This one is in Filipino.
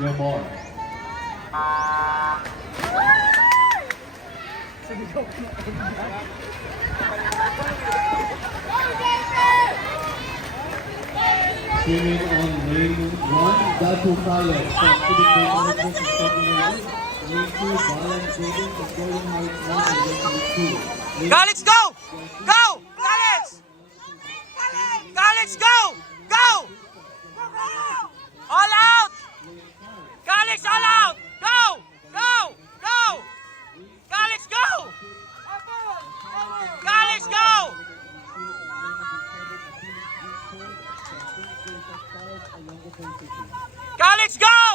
Your ball. Swimming on lane 1, Datu Fire from Civic Management Lane 2, Balance Building from Golden Heights 1 and Lane 2. Galix, go! Go! Galix! Galix, go! Go! All out! Galix, all out! Go! Go! Go! Galix, go! Galix, go! Galix, go!